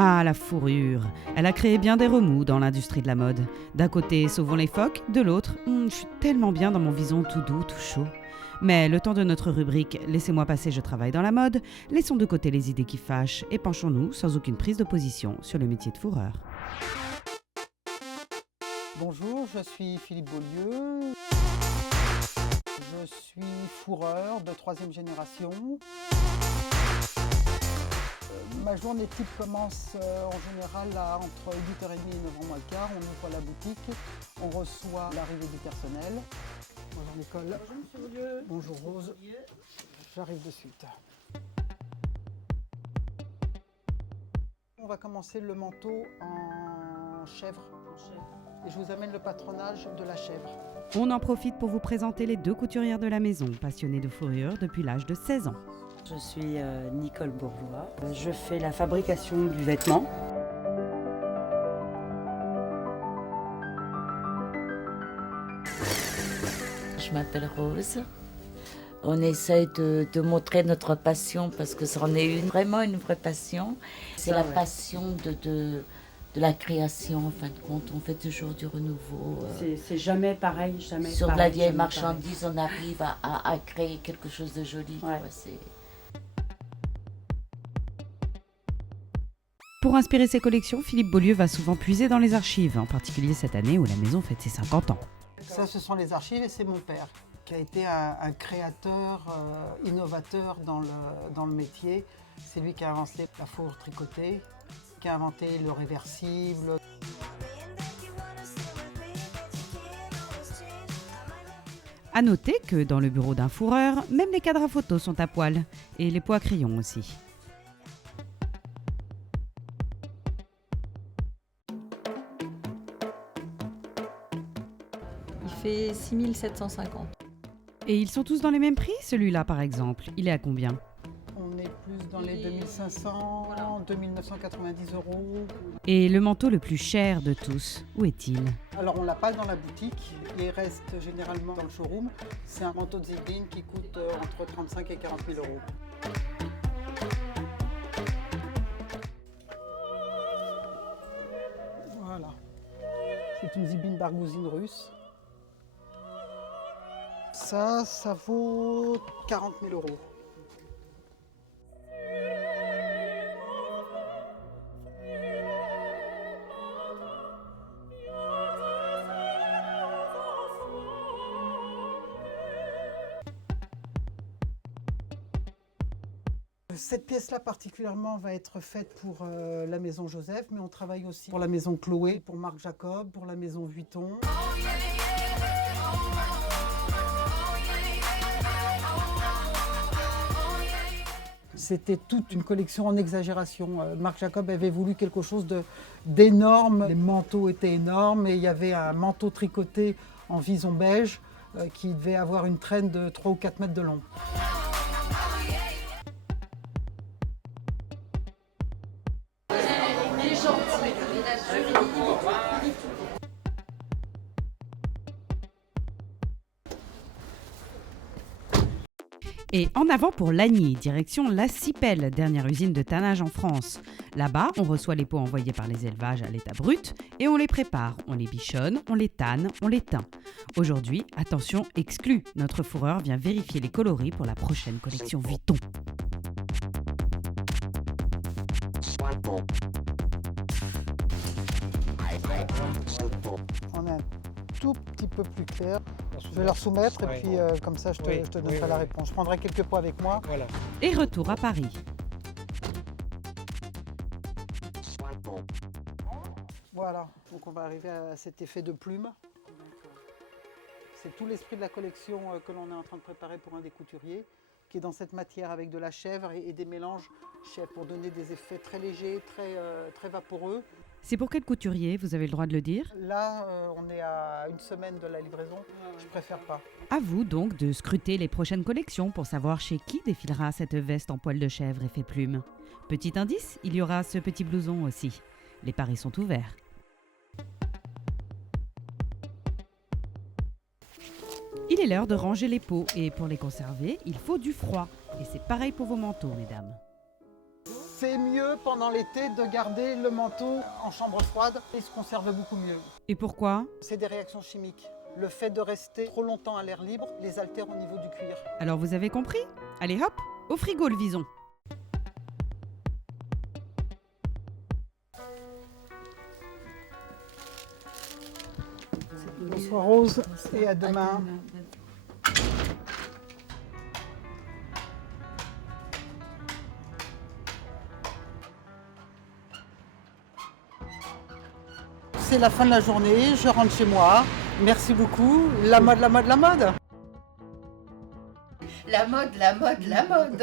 Ah, la fourrure. Elle a créé bien des remous dans l'industrie de la mode. D'un côté, sauvons les phoques, de l'autre, je suis tellement bien dans mon vison tout doux, tout chaud. Mais le temps de notre rubrique « Laissez-moi passer, je travaille dans la mode », laissons de côté les idées qui fâchent et penchons-nous, sans aucune prise de position, sur le métier de fourreur. Bonjour, je suis Philippe Beaulieu. Je suis fourreur de 3e génération. Ma journée type commence en général entre 8h30 et 9h moins le quart. On ouvre la boutique, on reçoit l'arrivée du personnel. Bonjour Nicole. Bonjour Monsieur Beaulieu. Bonjour Rose. J'arrive de suite. On va commencer le manteau en chèvre. Et je vous amène le patronage de la chèvre. On en profite pour vous présenter les 2 couturières de la maison, passionnées de fourrure depuis l'âge de 16 ans. Je suis Nicole Bourgeois. Je fais la fabrication du vêtement. Je m'appelle Rose. On essaye de montrer notre passion parce que c'en est vraiment une vraie passion. C'est la passion de la création en fin de compte. On fait toujours du renouveau. C'est jamais pareil, jamais Sur pareil, la vieille jamais marchandise, on arrive à créer quelque chose de joli. Ouais. Quoi, Pour inspirer ses collections, Philippe Beaulieu va souvent puiser dans les archives, en particulier cette année où la maison fête ses 50 ans. Ça, ce sont les archives et c'est mon père qui a été un créateur, innovateur dans le métier. C'est lui qui a inventé la fourrure tricotée, qui a inventé le réversible. À noter que dans le bureau d'un fourreur, même les cadres à photos sont à poil, et les pots à crayon aussi. Il fait 6 750. Et ils sont tous dans les mêmes prix, celui-là par exemple. Il est à combien ? On est plus dans les 2500, Voilà. 2990 euros. Et le manteau le plus cher de tous, où est-il ? Alors on l'a pas dans la boutique, il reste généralement dans le showroom. C'est un manteau de Zibline qui coûte entre 35 et 40 000 euros. Voilà. C'est une Zibline bargouzine russe. Ça vaut 40 000 euros. Cette pièce-là particulièrement va être faite pour la maison Joseph, mais on travaille aussi pour la maison Chloé, pour Marc Jacob, pour la maison Vuitton. C'était toute une collection en exagération. Marc Jacob avait voulu quelque chose d'énorme. Les manteaux étaient énormes et il y avait un manteau tricoté en vison beige qui devait avoir une traîne de 3 ou 4 mètres de long. Et en avant pour Lagny, direction La Cipelle, dernière usine de tannage en France. Là-bas, on reçoit les peaux envoyées par les élevages à l'état brut et on les prépare, on les bichonne, on les tanne, on les teint. Aujourd'hui, attention exclu, notre fourreur vient vérifier les coloris pour la prochaine collection Vuitton. On est un tout petit peu plus clair. Je vais leur soumettre et puis comme ça je te donnerai la réponse. Je prendrai quelques pots avec moi. Voilà. Et retour à Paris. Voilà, donc on va arriver à cet effet de plume. C'est tout l'esprit de la collection que l'on est en train de préparer pour un des couturiers, qui est dans cette matière avec de la chèvre et des mélanges chèvre pour donner des effets très légers, très vaporeux. C'est pour quel couturier, vous avez le droit de le dire ? Là, on est à une semaine de la livraison, je préfère pas. À vous donc de scruter les prochaines collections pour savoir chez qui défilera cette veste en poil de chèvre effet plume. Petit indice, il y aura ce petit blouson aussi. Les paris sont ouverts. Il est l'heure de ranger les pots et pour les conserver, il faut du froid. Et c'est pareil pour vos manteaux, mesdames. C'est mieux pendant l'été de garder le manteau en chambre froide. Il se conserve beaucoup mieux. Et pourquoi? C'est des réactions chimiques. Le fait de rester trop longtemps à l'air libre les altère au niveau du cuir. Alors vous avez compris? Allez hop, au frigo le vison. Bonsoir Rose et à demain. C'est la fin de la journée, je rentre chez moi. Merci beaucoup. La mode, la mode, la mode. La mode, la mode, la mode.